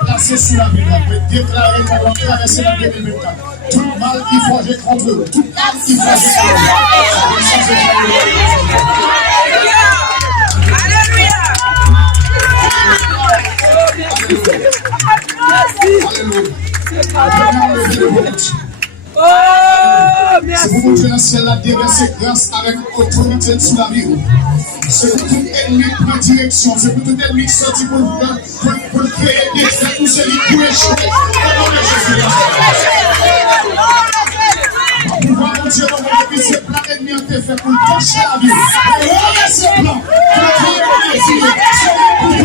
Placé sur la vie, déclarer qu'on va traverser la 2024. Tout mal qui forge contre eux, tout mal qui forge contre eux. Oh, merci. C'est pour montrer dans ciel la déverser grâce avec autorité sur la vie. C'est pour tout ennemi qui prend direction. C'est pour tout ennemi qui sortit pour créer des faits pour celui qui échouer. Pour pouvoir montrer dans votre vie, c'est plein d'ennemis ont été faits pour cacher la vie. Et on ce plan pour créer des faits pour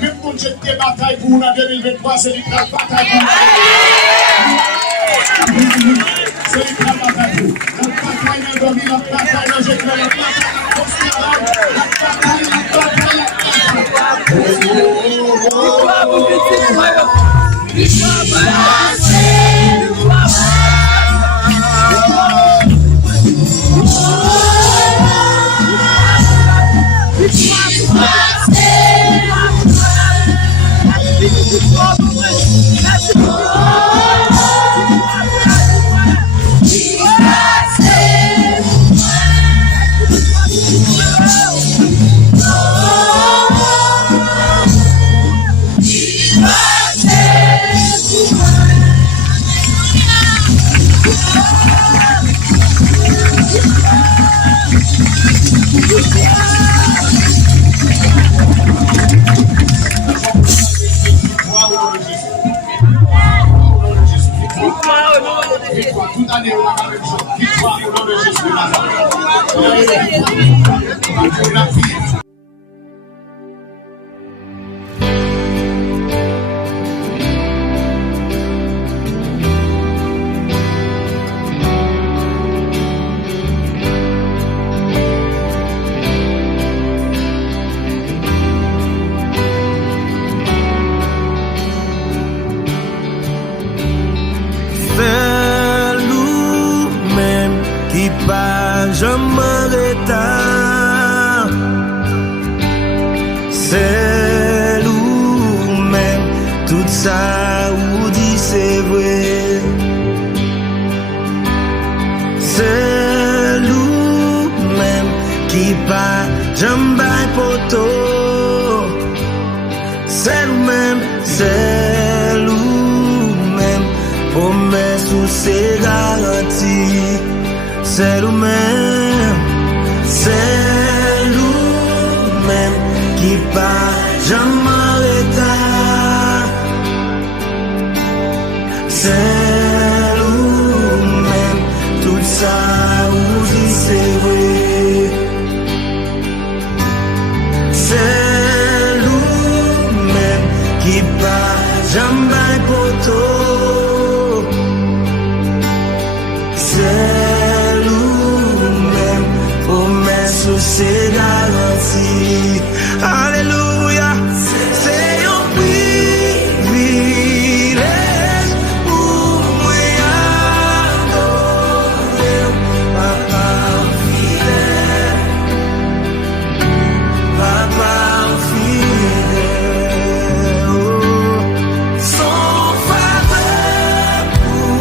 même pour jeter des batailles pour nous en 2023, c'est une grande bataille pour nous. C'est une grande bataille pour nous. La bataille dans le domaine, la bataille dans le jeté, la bataille dans C'est nous-mêmes, tout ça ou dit c'est vrai. C'est nous-mêmes qui pas jambay poto. C'est nous-mêmes, promesse ou c'est garanti. C'est nous-mêmes qui pas jamais arrêter. C'est nous-mêmes, tout ça ou dit c'est vrai. C'est nous-mêmes qui pas jamais poto. C'est nous-mêmes, promesse ou c'est garanti. Alléluia, c'est un privilège pour moi adorer Papa fidèle, Papa fidèle. Son faveur pour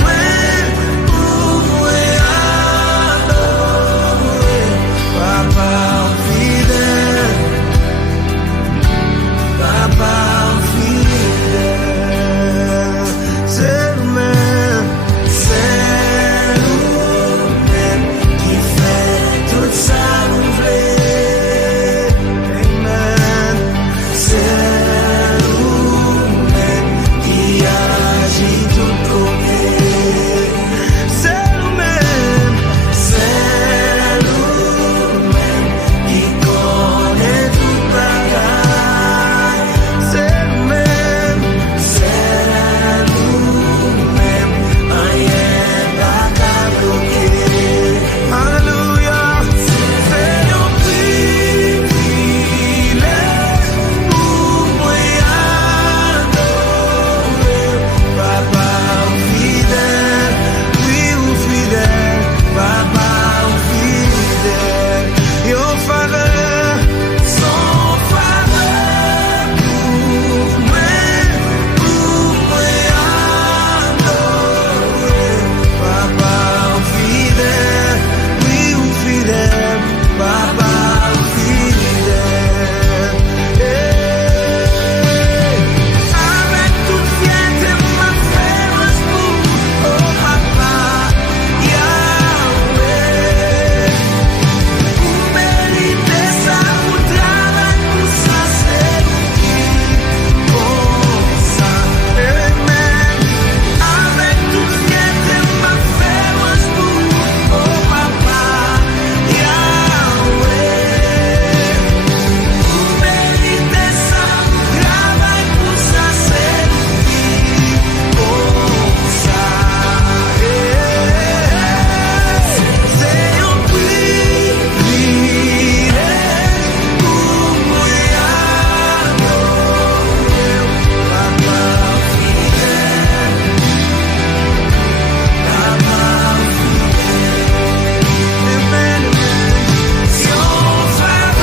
moi adorer Papa fidèle. Papa fidèle, c'est nous-mêmes qui fait tout ça nous voulait. Amen. C'est nous-mêmes qui agit tout côté. C'est nous-mêmes qui connaît tout bagage. C'est nous-mêmes, rien pas qu'à bloquer. Alléluia, c'est un privilège pour moi adorer Papa fidèle, oui ou fidèle, Papa fidèle. Your faveur, son faveur pour moi adorer Papa fidèle, oui ou fidèle, Papa fidèle. Avec toute fierté ma férence pour oh Papa Yahweh. Pour mériter ça, pour travailler pour ça, c'est pour ça. Amen. Avec toute fierté ma férence pour oh Papa Yahweh. Pour mériter ça, travaille pour ça, c'est pour ça. C'est un privilège pour moi adorer Papa fidèle, Papa fidèle. Amen. Son faveur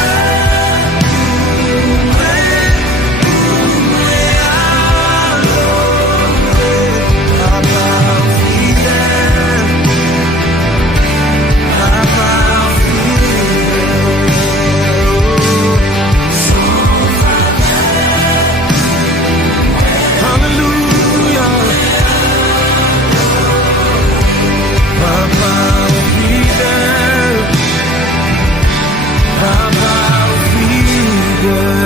pour moi adorer Papa fidèle, Papa fidèle. Hallelujah. Papa fidèle, Papa fidèle.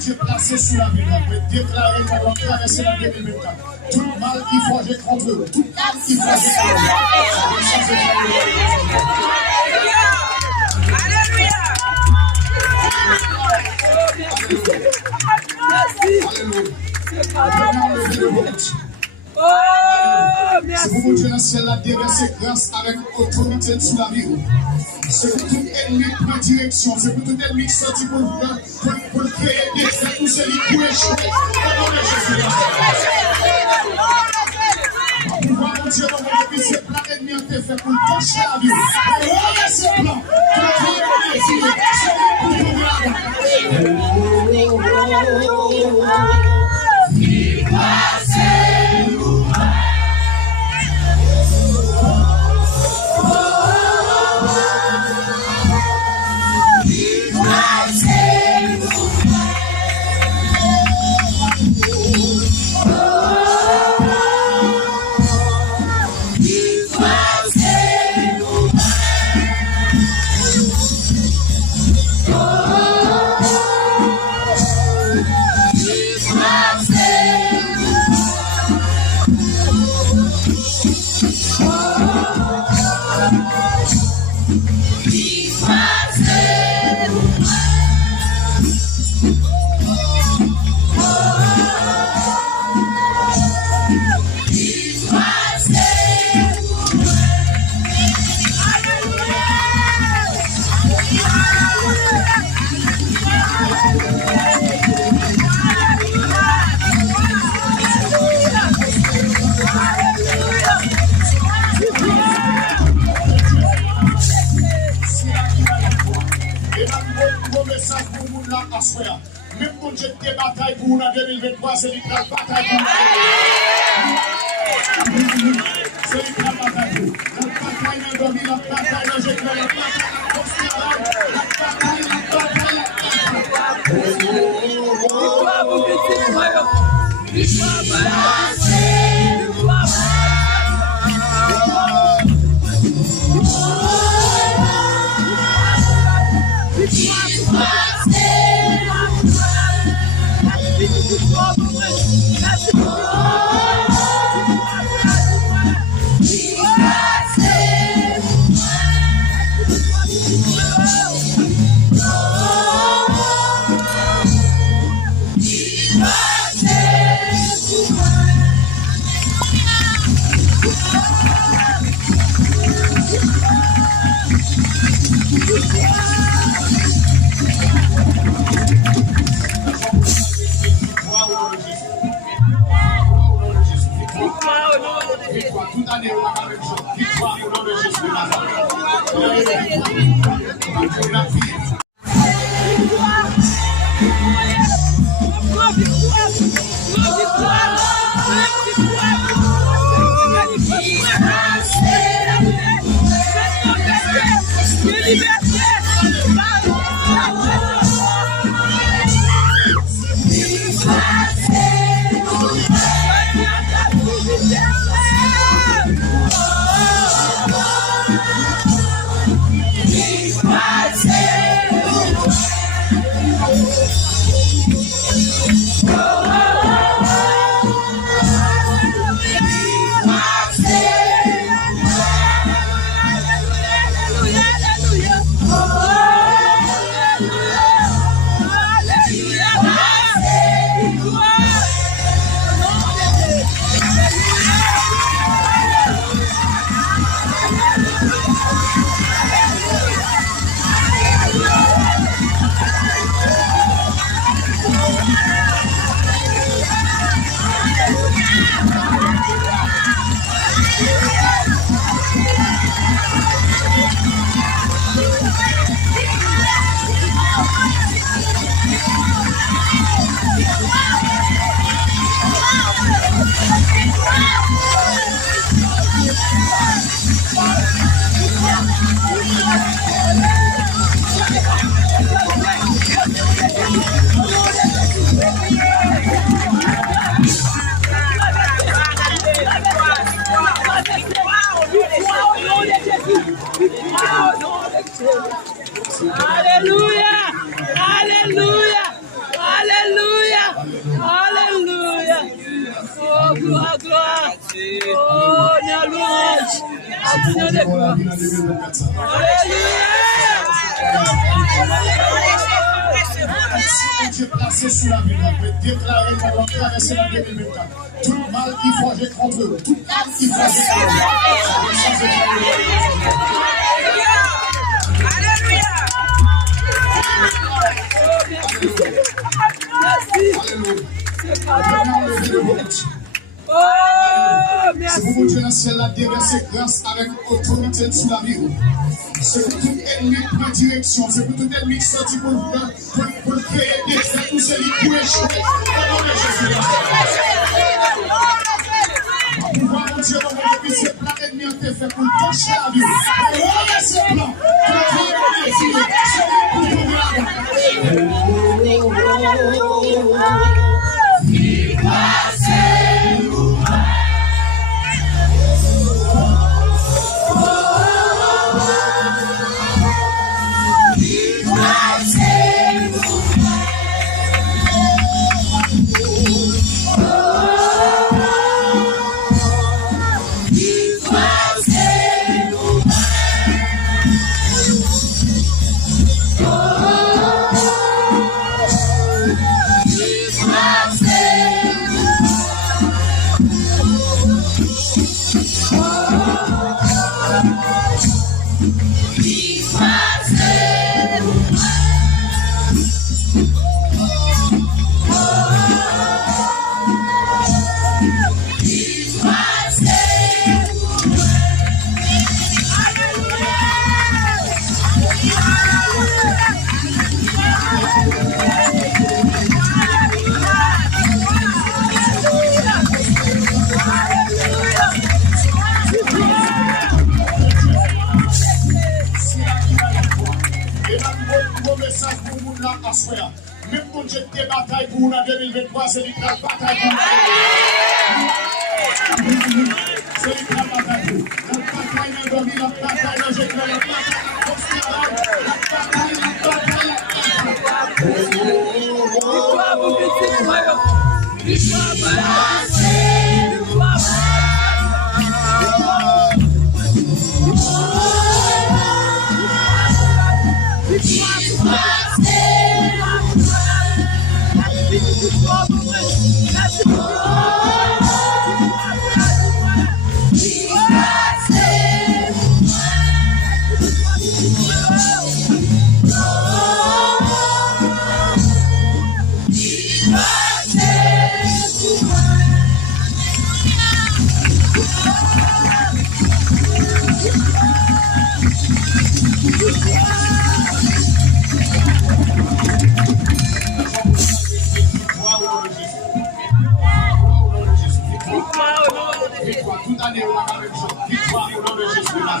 Dieu placé sur la vie, déclarer qu'on va traverser la 2024. Tout mal qui forge contre eux, tout mal qui forge contre eux. Oh, merci. C'est pour Dieu dans le ciel, la déverser grâce avec autorité sous la vie. C'est pour tout ennemi qui prend direction, c'est pour tout ennemi qui sortit pour créer des faits, tout celui qui est échoué. Pour voir mon Dieu, depuis ce plan ennemi a été fait pour toucher la vie. Et voilà ce plan, pour créer des filles, c'est pour nous même quand j'ai des batailles pour nous en 2023, c'est une grande bataille pour nous. C'est une grande bataille pour nous. La bataille dans le la bataille dans le la toute année, on a la même chose. Victoire au nom de Jésus de Liberté! Action de gloire. Si Dieu placé sur la vie, peut déclarer qu'on va traverser la 2024. Tout mal qui forge contre eux, tout mal qui forge contre eux. Alléluia. Oh, C'est pour Dieu dans le ciel, la déverser grâce avec autorité sous la vie. C'est pour tout ennemi prend direction. C'est pour tout ennemi qui sortit pour créer des faits. Tout celui qui est échoué. Pour pouvoir mon Dieu, c'est plein d'ennemis ont été faits pour toucher la vie. Et on ce plan. Même quand j'ai des batailles pour nous en 2023, c'est une grande bataille pour nous. C'est une grande bataille pour nous. La bataille dans le la bataille dans le jeu, la bataille toute année, on a la même chose. Victoire au nom de Jésus de Viva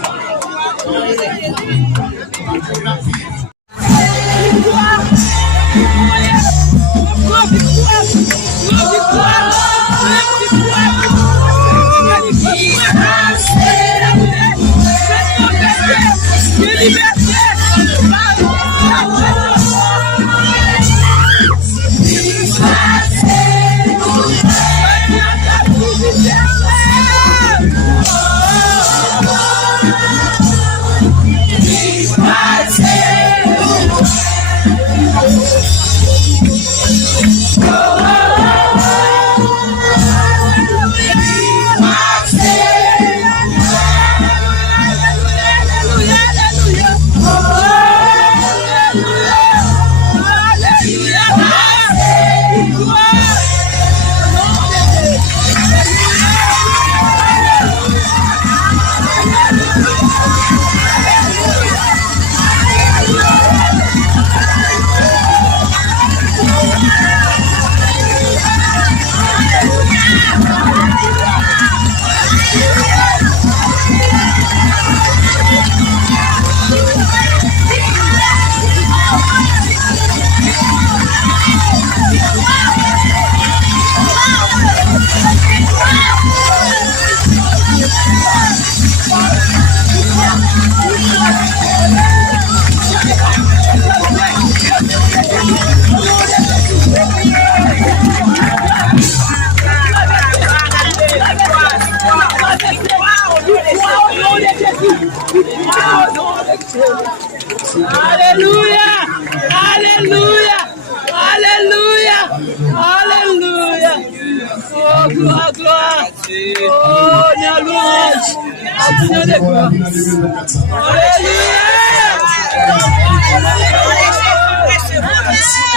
Seigneur de gloire.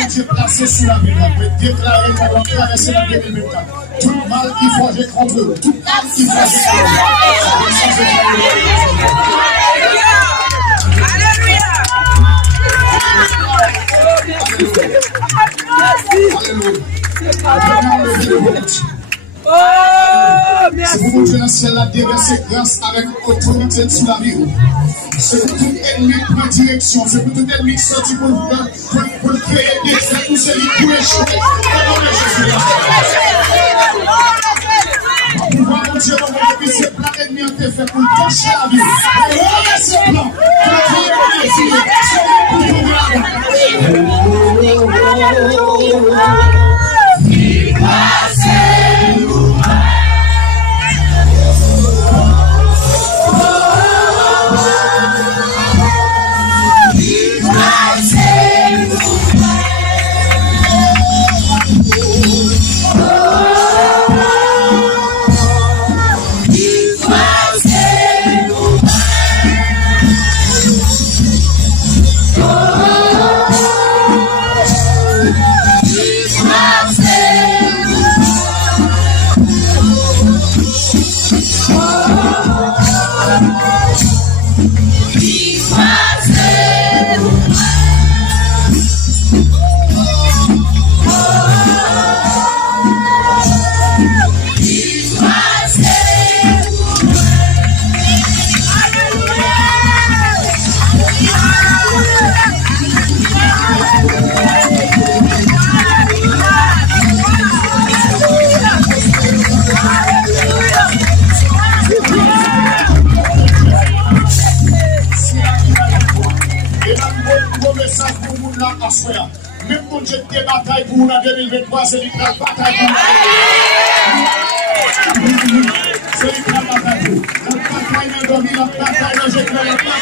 Dieu placé sur la vie, déclarer qu'on va traverser la 2024. Tout mal qui forge contre eux, tout mal qui forge contre eux. Oh, merci. C'est pour Dieu dans le ciel a déversé grâce avec autorité sous la vie. C'est pour tout ennemi qui prend direction. C'est pour tout ennemi qui sortit pour créer des faits où c'est lui pour échouer. Pour pouvoir mon Dieu, mon Dieu, c'est plein d'ennemis ont été faits pour toucher la vie. Et on a ce plan pour créer des filles. C'est pour trouver la vie. Même quand j'ai des batailles pour la 2023, c'est une grande bataille pour c'est une grande bataille pour la bataille de dormir, la bataille de jeter, la bataille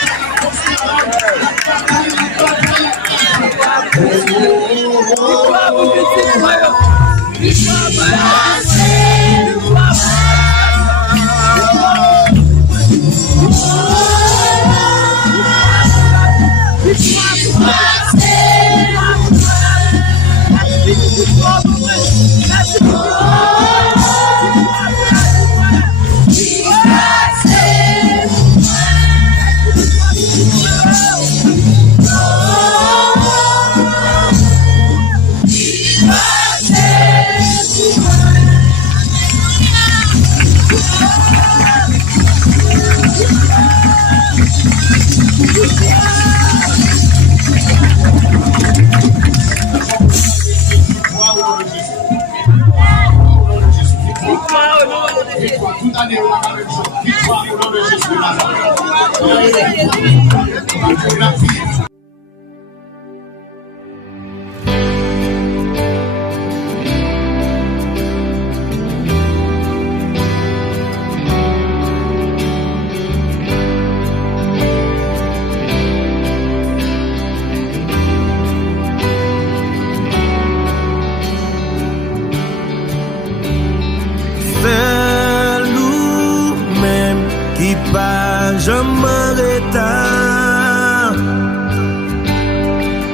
toute année, on a la même chose. Victoire au nom de Jésus.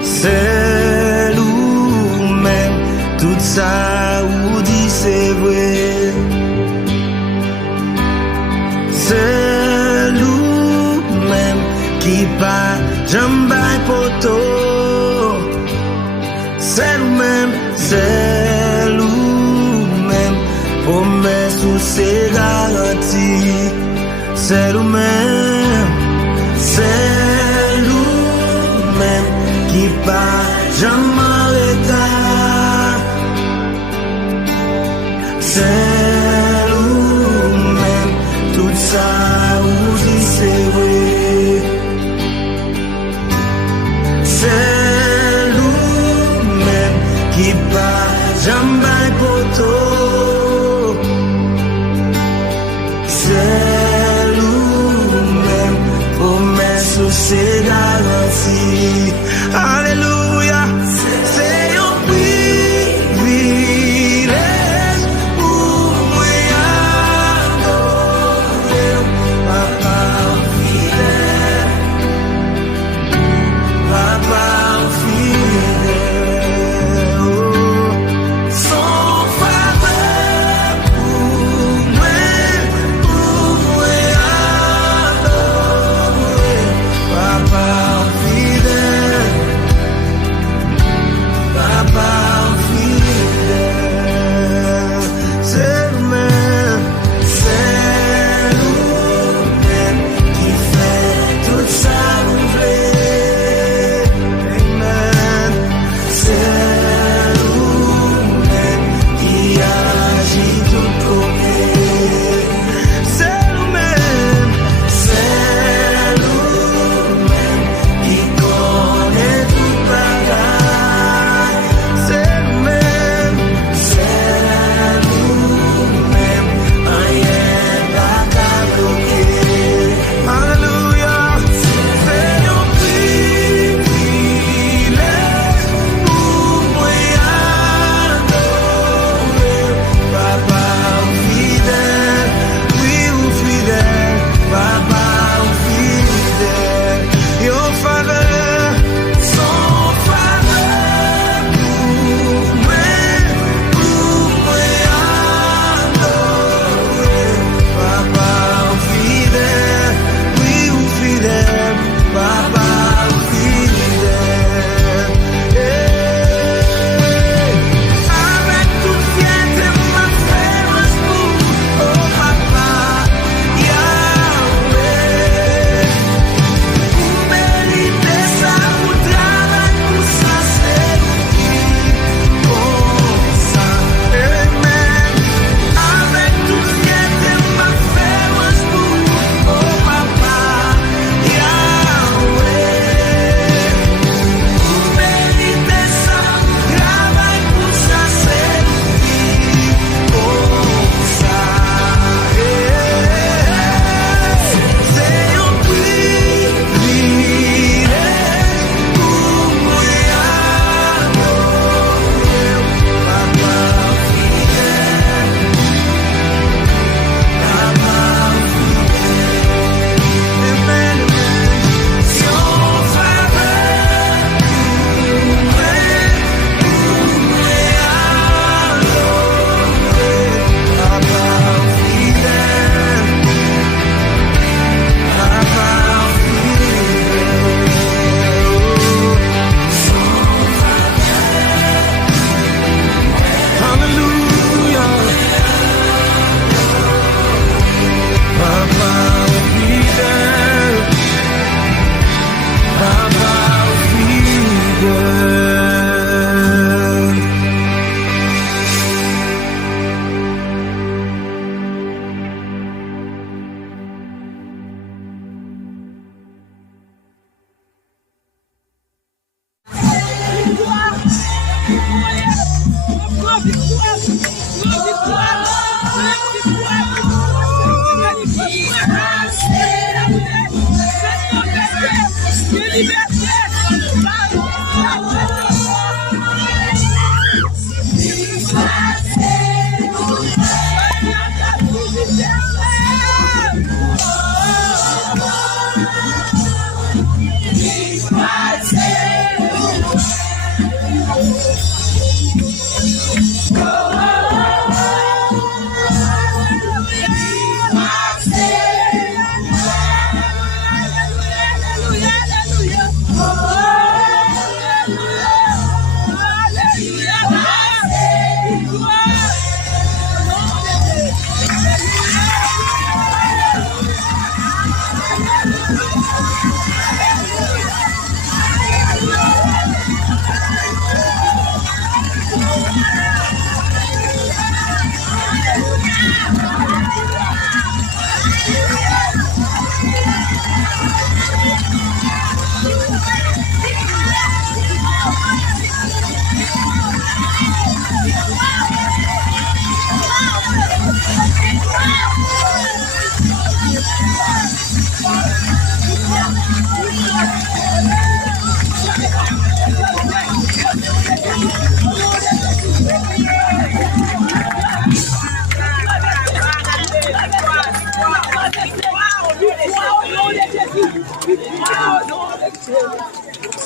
C'est nous-mêmes, tout ça ou dit c'est vrai. C'est nous-mêmes qui pas jambe poto. C'est nous-mêmes, promesse ou c'est garanti. C'est nous-mêmes, qui pas jamais retard. C'est nous-mêmes, tout ça ou dit c'est vrai. C'est nous-mêmes qui pas jamais poto. C'est nous-mêmes, promesse ou c'est garanti. Alléluia, c'est un privilège pour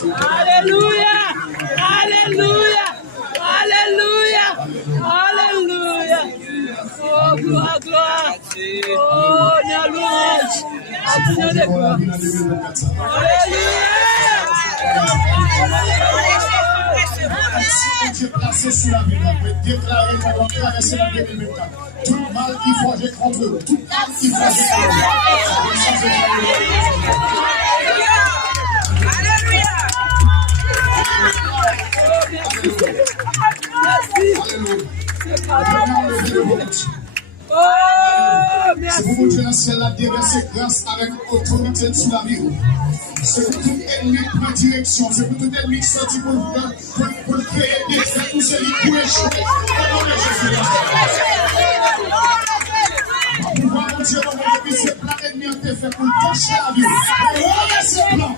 Alléluia! Alléluia! Alléluia! Alléluia! Oh, gloire, gloire! Oh, la louange! Seigneur de gloire! Alléluia! Si Dieu placé sur la vie, déclarer pendant traverser la 2024. Tout mal qui forge contre eux, tout mal qui forge contre eux. Alléluia! Oh, merci. C'est pour Dieu dans ciel là déverser grâce avec autorité sur la vie. C'est pour tout ennemi qui prend direction. C'est pour tout ennemi qui sortit pour créer des faits. Tout celui qui échoué. Pour pouvoir mon Dieu, depuis ce plan ennemi a été fait pour toucher la vie. Et on ce plan.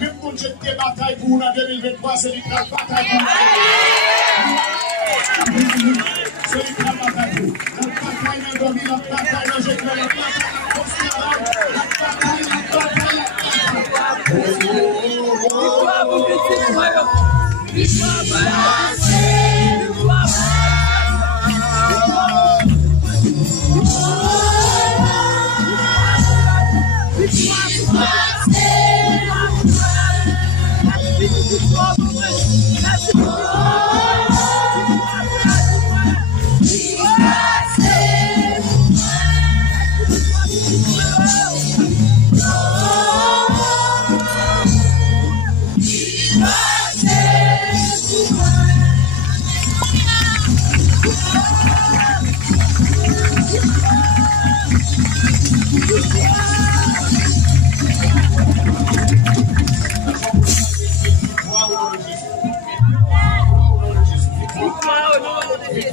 Même quand je te bataille pour la 2023, c'est une grande bataille pour c'est une grande bataille pour la bataille dans le la bataille dans le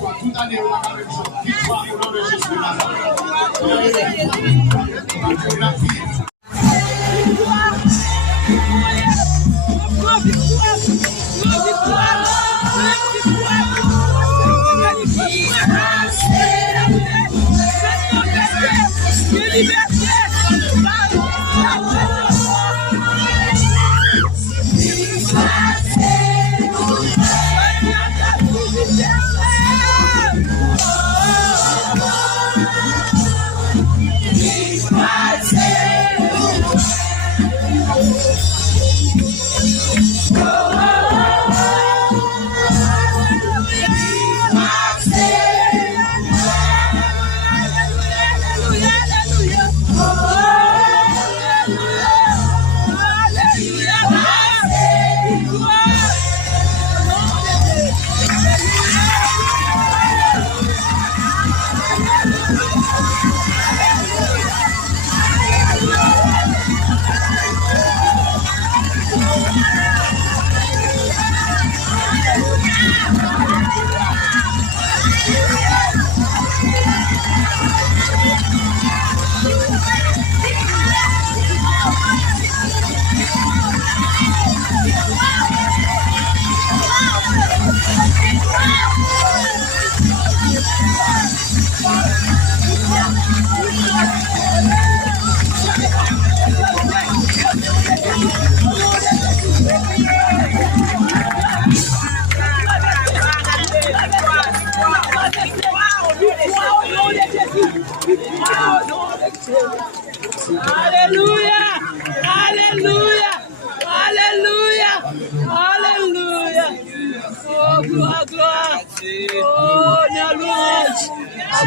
la toute année, on a la même chose. Victoire au nom de Jésus de Nazareth.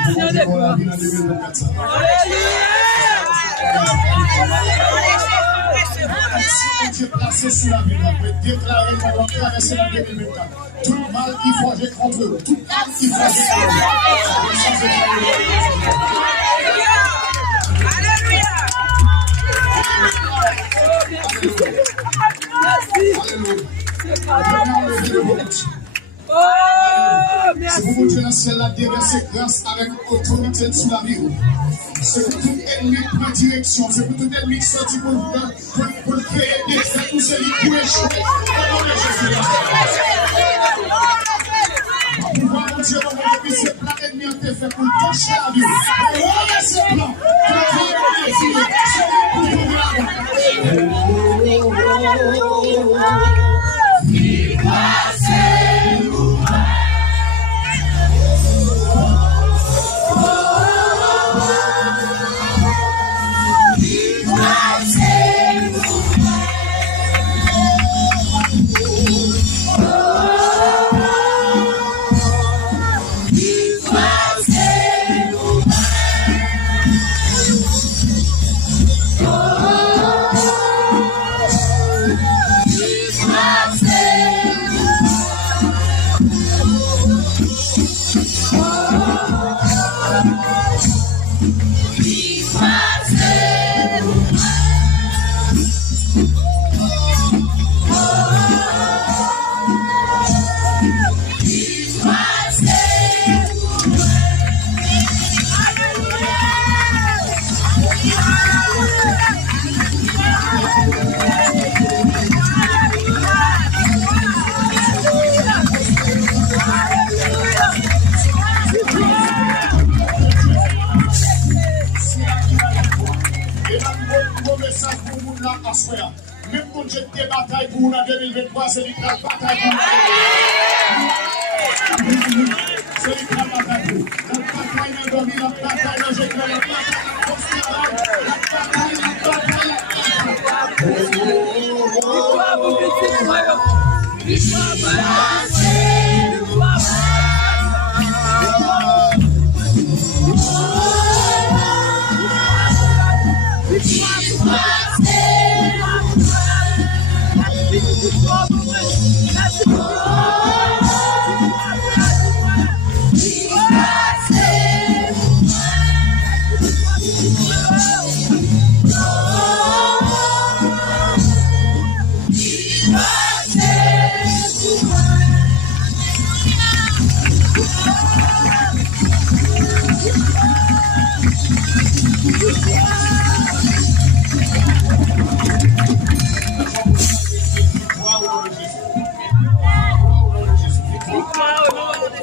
Seigneur de gloire. Si Dieu placé sur la vie, on peut déclarer qu'on va traverser la 2024. Tout mal qui forge contre eux, tout mal qui forge contre eux. Oh, merci. C'est pour Dieu dans le ciel, la déverser grâce avec autorité sous la vie. C'est pour tout ennemi prend direction. C'est pour tout ennemi qui sortit pour créer des faits où c'est lui pour échouer. Pour pouvoir mon Dieu, depuis ce plan ennemi a été fait pour toucher la vie. Et on a ce plan pour créer des filles. C'est lui pour pouvoir. Même quand je te bataille pour la 2023, c'est lui qui a bataille pour c'est lui qui a bataille pour. La bataille n'a dormi, la bataille n'a jeté, la bataille n'a considéré, la bataille n'a bataille. Victoire pour petit royaume. Victoire pour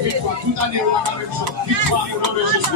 Victoire, toute année, on a la même chose. Victoire au nom de Jésus.